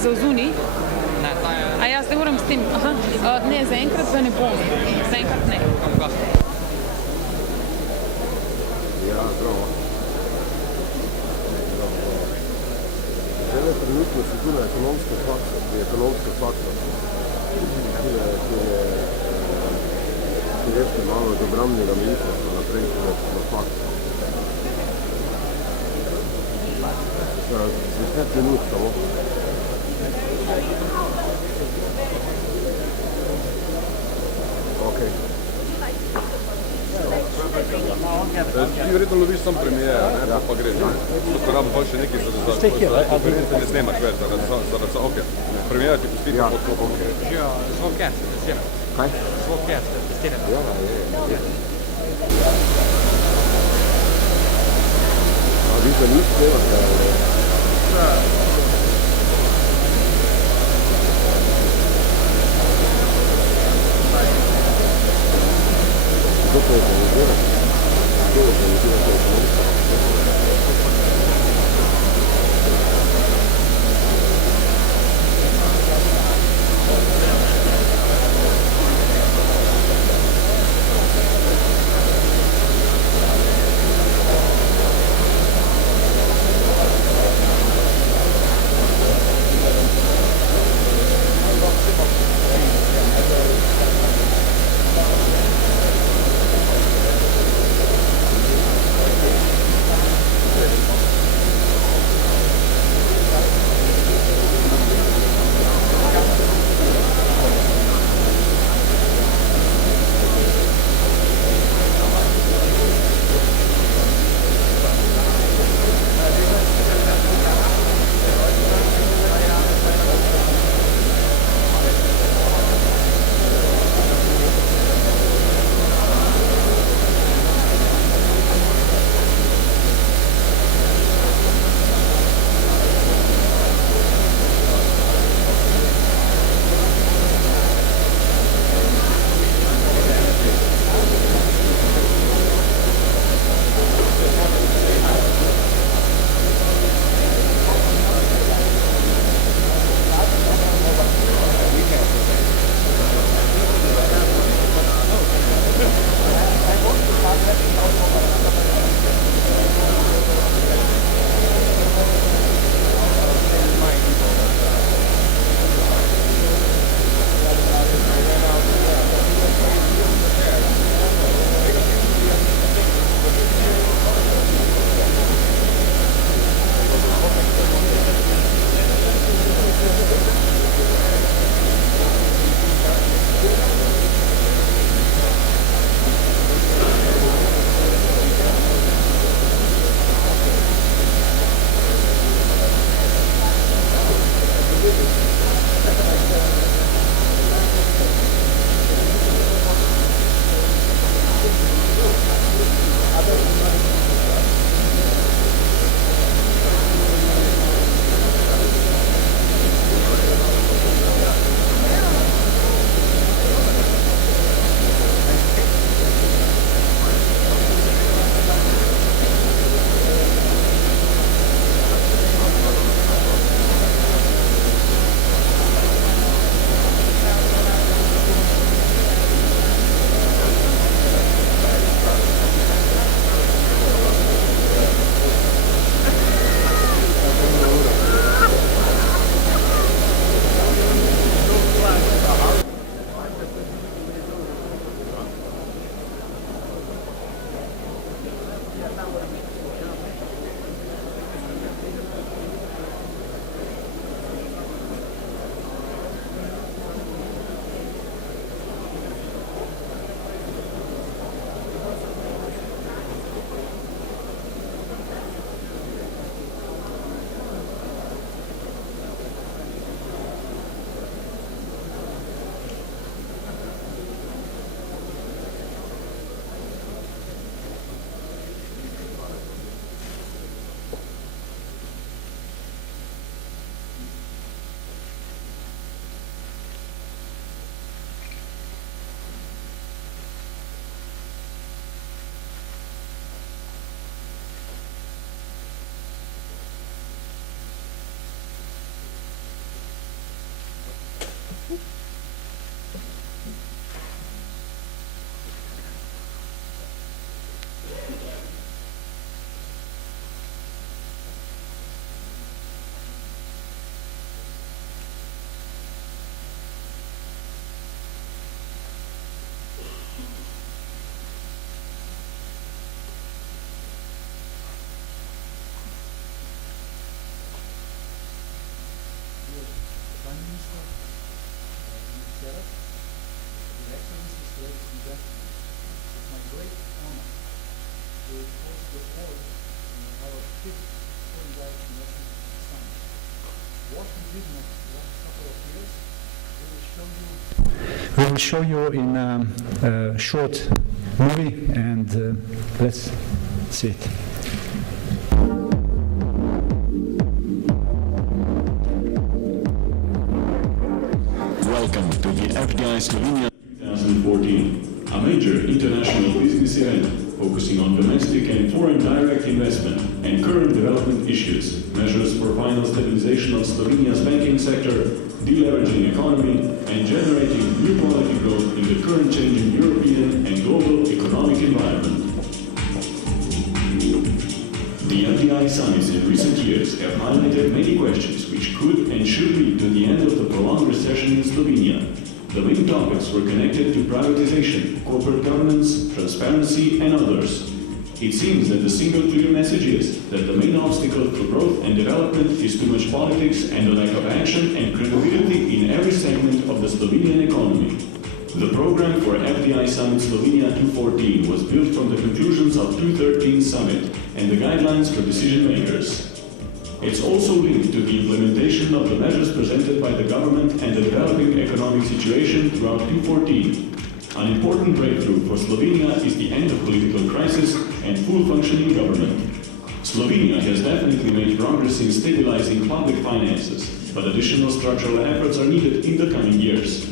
vzel zunaj. Ne, ta je... A ja, zdaj moram s tem. Aha. Ne, zaenkrat ga ne bom. Zaenkrat ne. Ja, zdravo. Zdaj trenutno si tu na ekonomskem faksu, pri ekonomskem faksu. Tu veste malo od obramnega ministrstva naprej, tu je na faksu. Za 10 minut samo. Okej. Ti verjetno loviš sam premijer, ne, pa gre. Zato rabo pa še nekaj za konference ne snemaš več, zaradi okej. Premijer ti pusti pa pod to. Živijo, zvok je, testiram. Kaj? Zvok je, testiram. Ja, je. A vi za njih snimate, ali? Kdo to je organizira? Kdo je organizira to ekonomsko? Prime Minister, Sarah, Your Excellencies, ladies and gentlemen, it's my great honor to host the fourth in our fifth Foreign Direct Investment Summit. What we did in the last couple of years, we will show you in a short movie, and let's see it. Welcome to the FDI Slovenia 2014, a major international business event focusing on domestic and foreign direct investment and current development issues, measures for final stabilization of Slovenia's banking sector, deleveraging economy, and generating new quality growth in the current changing European and global economic environment. The FDI summits in recent years have highlighted many questions which could and should lead to the end of the prolonged recession in Slovenia. The main topics were connected to privatization, corporate governance, transparency, and others. It seems that the single clear message is that the main obstacle for growth and development is too much politics and a lack of action and credibility in every segment of the Slovenian economy. The program for FDI Summit Slovenia 2014 was built from the conclusions of 2013 Summit and the guidelines for decision makers. It's also linked to the implementation of the measures presented by the government and the developing economic situation throughout 2014. An important breakthrough for Slovenia is the end of political crisis and full functioning government. Slovenia has definitely made progress in stabilizing public finances, but additional structural efforts are needed in the coming years.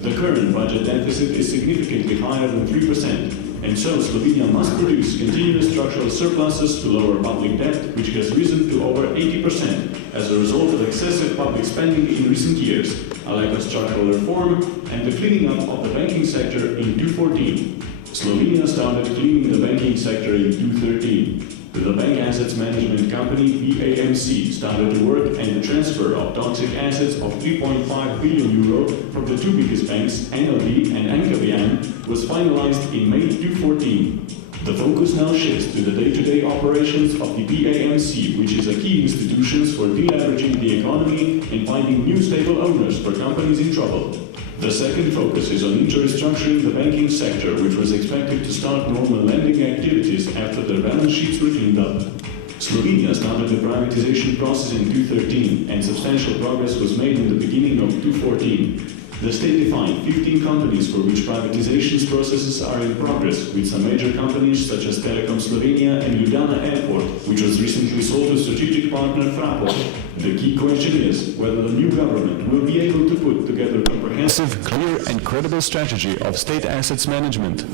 The current budget deficit is significantly higher than 3%, and so Slovenia must produce continuous structural surpluses to lower public debt, which has risen to over 80% as a result of excessive public spending in recent years, a lack of structural reform, and the cleaning up of the banking sector in 2014. Slovenia started cleaning the banking sector in 2013. The Bank Assets Management Company, BAMC, started to work, and the transfer of toxic assets of 3.5 billion euro from the two biggest banks, NLB and NKBM, was finalized in May 2014. The focus now shifts to the day-to-day operations of the BAMC, which is a key institution for deleveraging the economy and finding new stable owners for companies in trouble. The second focus is on restructuring the banking sector, which was expected to start normal lending activities after their balance sheets were cleaned up. Slovenia started the privatization process in 2013, and substantial progress was made in the beginning of 2014. The state defined 15 companies for which privatization processes are in progress, with some major companies such as Telekom Slovenia and Ljubljana Airport, which was recently sold to strategic partner Fraport. The key question is whether the new government will be able to put together a comprehensive, clear and credible strategy of state assets management.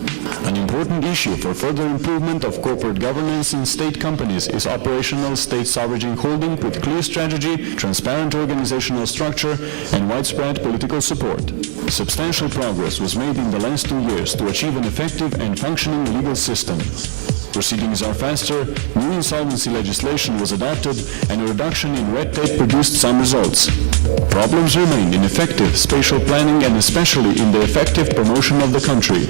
An important issue for further improvement of corporate governance in state companies is operational state sovereign holding with clear strategy, transparent organizational structure, and widespread political support. Substantial progress was made in the last 2 years to achieve an effective and functioning legal system. Proceedings are faster, new insolvency legislation was adopted, and a reduction in red tape produced some results. Problems remain in effective spatial planning and especially in the effective promotion of the country.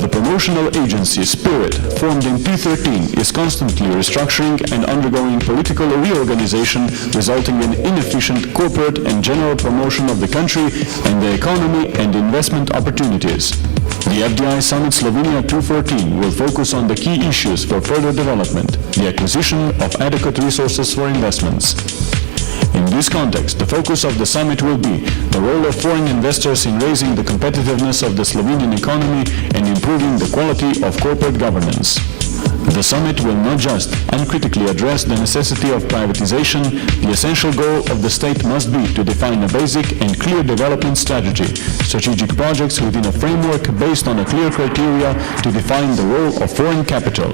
The promotional agency Spirit, formed in 2013, is constantly restructuring and undergoing political reorganization, resulting in inefficient corporate and general promotion of the country and the economy and investment opportunities. The FDI Summit Slovenia 2014 will focus on the key issues for further development, the acquisition of adequate resources for investments. In this context, the focus of the summit will be the role of foreign investors in raising the competitiveness of the Slovenian economy and improving the quality of corporate governance. The summit will not just uncritically address the necessity of privatization. The essential goal of the state must be to define a basic and clear development strategy, strategic projects within a framework based on a clear criteria to define the role of foreign capital.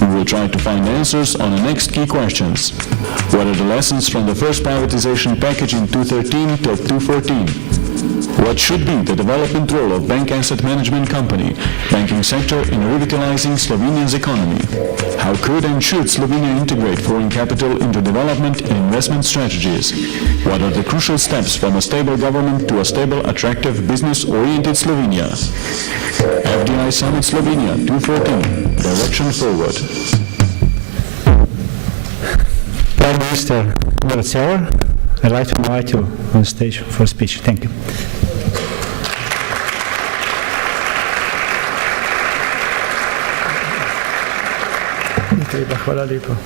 We will try to find answers on the next key questions. What are the lessons from the first privatization package in 2013 till 2014? What should be the development role of bank asset management company, banking sector in revitalizing Slovenia's economy? How could and should Slovenia integrate foreign capital into development and investment strategies? What are the crucial steps from a stable government to a stable, attractive, business-oriented Slovenia? FDI Summit Slovenia 2014, Direction Forward. Prime Minister Robert Sauer, I'd like to invite you on stage for a speech. Thank you. Hvala lepa.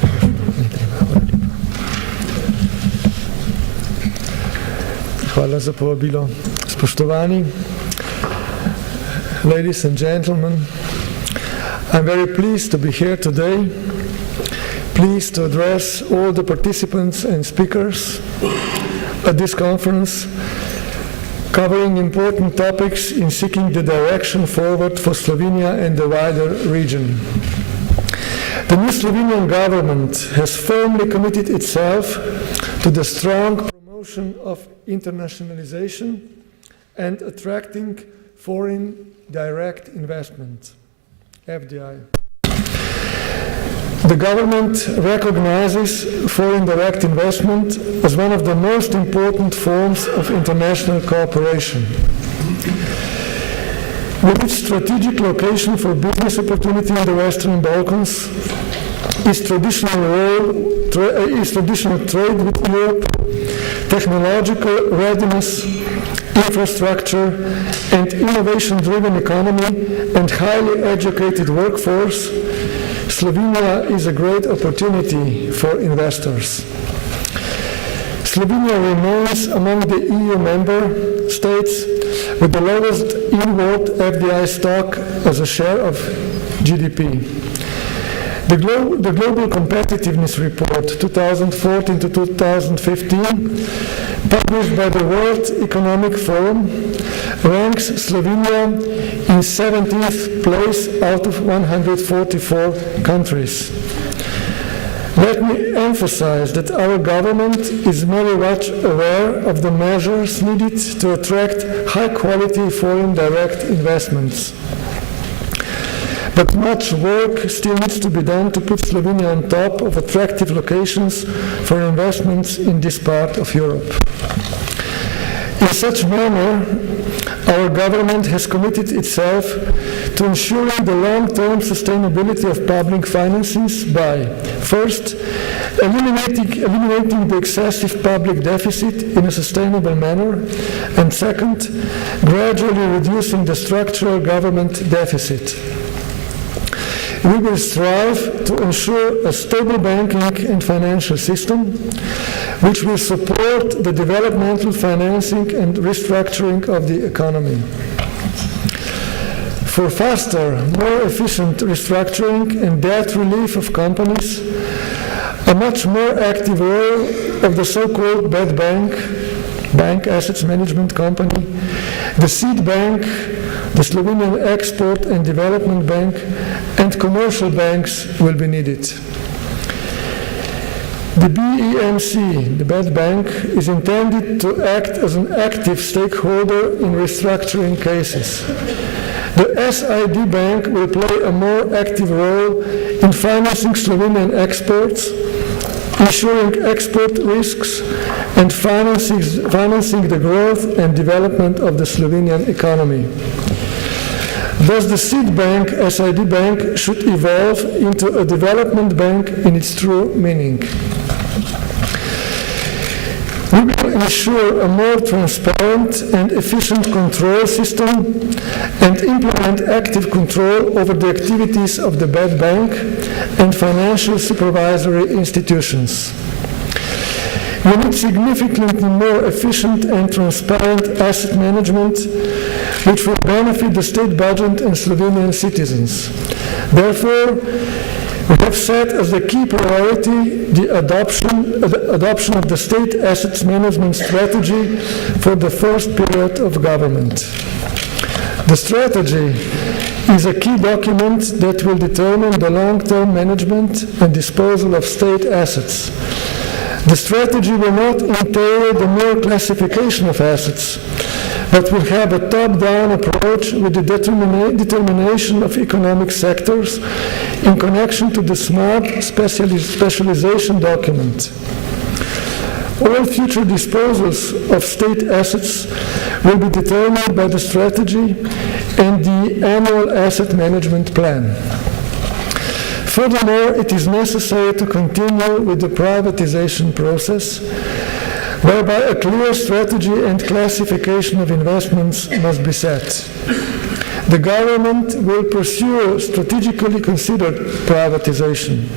Hvala za povabilo. Spoštovani, ladies and gentlemen, I'm very pleased to be here today, pleased to address all the participants and speakers at this conference, covering important topics in seeking the direction forward for Slovenia and the wider region. The new Slovenian government has firmly committed itself to the strong promotion of internationalization and attracting foreign direct investment, FDI. The government recognizes foreign direct investment as one of the most important forms of international cooperation. With its strategic location for business opportunity in the Western Balkans, its traditional trade with Europe, technological readiness, infrastructure, and innovation-driven economy, and highly educated workforce, Slovenia is a great opportunity for investors. Slovenia remains among the EU member states with the lowest inward FDI stock as a share of GDP. The Global Competitiveness Report 2014 to 2015, published by the World Economic Forum, ranks Slovenia in 17th place out of 144 countries. Let me emphasize that our government is very much aware of the measures needed to attract high-quality foreign direct investments. But much work still needs to be done to put Slovenia on top of attractive locations for investments in this part of Europe. In such manner, our government has committed itself to ensuring the long-term sustainability of public finances by, first, eliminating the excessive public deficit in a sustainable manner, and second, gradually reducing the structural government deficit. We will strive to ensure a stable banking and financial system, which will support the developmental financing and restructuring of the economy. For faster, more efficient restructuring and debt relief of companies, a much more active role of the so-called bad bank assets management company, the seed bank, the Slovenian Export and Development Bank, and commercial banks will be needed. The BEMC, the bad bank, is intended to act as an active stakeholder in restructuring cases. The SID bank will play a more active role in financing Slovenian exports, ensuring export risks, and financing the growth and development of the Slovenian economy. Thus, the seed bank, SID bank, should evolve into a development bank in its true meaning. We will ensure a more transparent and efficient control system and implement active control over the activities of the bad bank and financial supervisory institutions. We need significantly more efficient and transparent asset management, which will benefit the state budget and Slovenian citizens. Therefore, we have set as a key priority the adoption of the state assets management strategy for the first period of government. The strategy is a key document that will determine the long-term management and disposal of state assets. The strategy will not entail the mere classification of assets, but will have a top-down approach with the determination of economic sectors in connection to the smart specialization document. All future disposals of state assets will be determined by the strategy and the annual asset management plan. Furthermore, it is necessary to continue with the privatization process, whereby a clear strategy and classification of investments must be set. The government will pursue strategically considered privatization.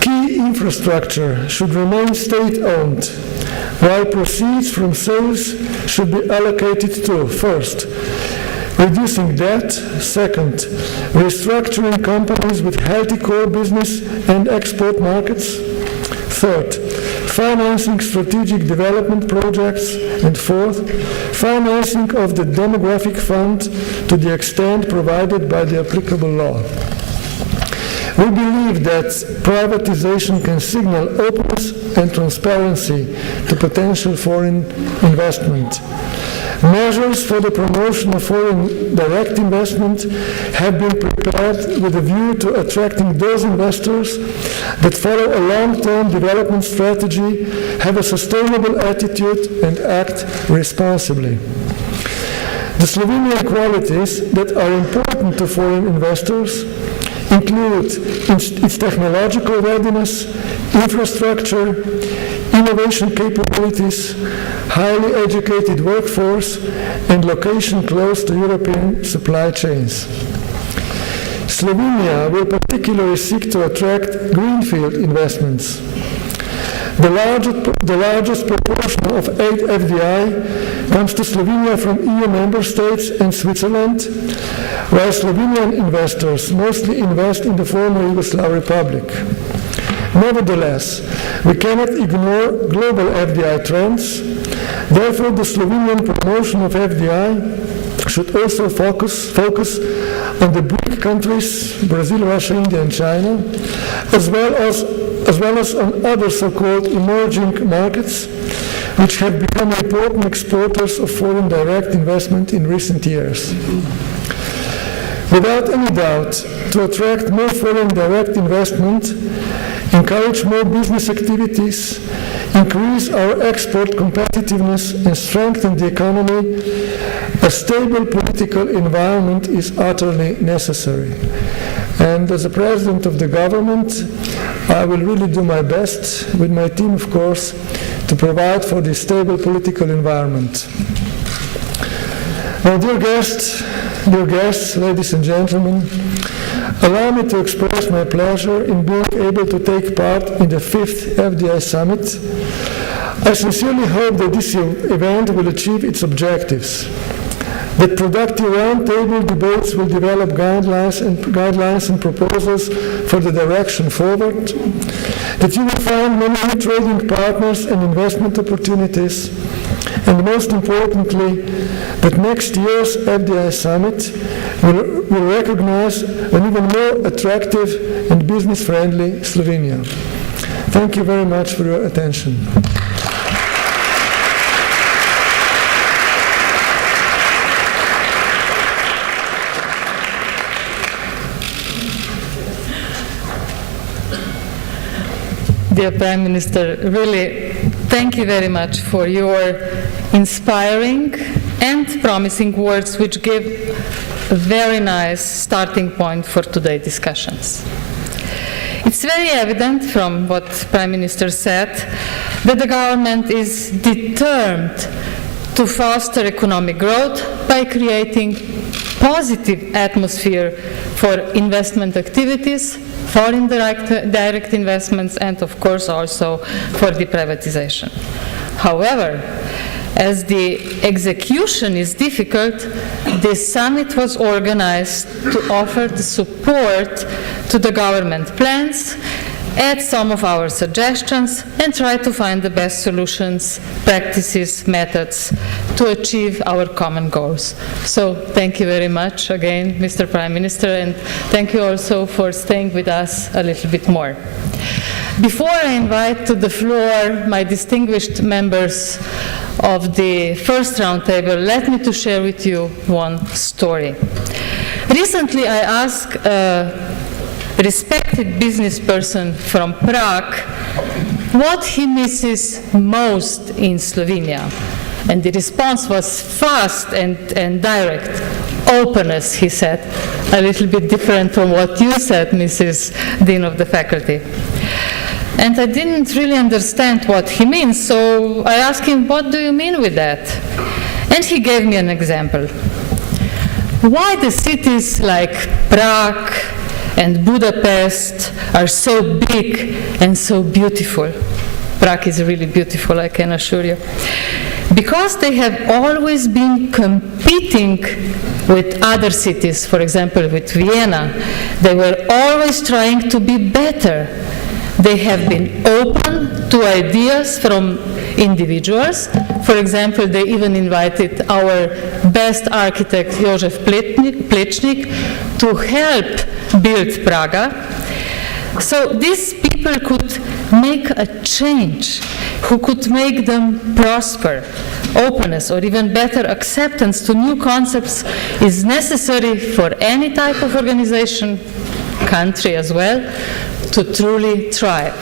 Key infrastructure should remain state-owned, while proceeds from sales should be allocated to, first, reducing debt, second, restructuring companies with healthy core business and export markets, third, financing strategic development projects, and fourth, financing of the demographic fund to the extent provided by the applicable law. We believe that privatization can signal openness and transparency to potential foreign investment. Measures for the promotion of foreign direct investment have been prepared with a view to attracting those investors that follow a long-term development strategy, have a sustainable attitude, and act responsibly. The Slovenian qualities that are important to foreign investors include its technological readiness, infrastructure, innovation capabilities, highly educated workforce, and location close to European supply chains. Slovenia will particularly seek to attract greenfield investments. The largest proportion of aid FDI comes to Slovenia from EU member states and Switzerland, while Slovenian investors mostly invest in the former Yugoslav Republic. Nevertheless, we cannot ignore global FDI trends. Therefore, the Slovenian promotion of FDI should also focus on the BRIC countries, Brazil, Russia, India, and China, as well as on other so-called emerging markets, which have become important exporters of foreign direct investment in recent years. Without any doubt, to attract more foreign direct investment, encourage more business activities, increase our export competitiveness, and strengthen the economy, a stable political environment is utterly necessary. And as a president of the government, I will really do my best, with my team of course, to provide for this stable political environment. Now, dear guests, ladies and gentlemen, allow me to express my pleasure in being able to take part in the 5th FDI Summit. I sincerely hope that this event will achieve its objectives, that productive roundtable debates will develop guidelines and proposals for the direction forward, that you will find many new trading partners and investment opportunities, and most importantly, that next year's FDI Summit will recognize an even more attractive and business-friendly Slovenia. Thank you very much for your attention. Dear Prime Minister, really thank you very much for your inspiring and promising words, which give a very nice starting point for today's discussions. It's very evident from what Prime Minister said that the government is determined to foster economic growth by creating positive atmosphere for investment activities, foreign direct investments, and of course also for the privatization. However, as the execution is difficult, this summit was organized to offer the support to the government plans, add some of our suggestions, and try to find the best solutions, practices, methods to achieve our common goals. So thank you very much again, Mr. Prime Minister, and thank you also for staying with us a little bit more. Before I invite to the floor my distinguished members of the first roundtable, let me to share with you one story. Recently, I asked a respected business person from Prague what he misses most in Slovenia. And the response was fast and direct. Openness, he said, a little bit different from what you said, Mrs. Dean of the Faculty. And I didn't really understand what he means, so I asked him, what do you mean with that? And he gave me an example. Why the cities like Prague and Budapest are so big and so beautiful? Prague is really beautiful, I can assure you. Because they have always been competing with other cities, for example, with Vienna. They were always trying to be better. They have been open to ideas from individuals. For example, they even invited our best architect, Jožef Plečnik, to help build Praga. So these people could make a change, who could make them prosper. Openness, or even better, acceptance to new concepts is necessary for any type of organization, country as well, to truly thrive.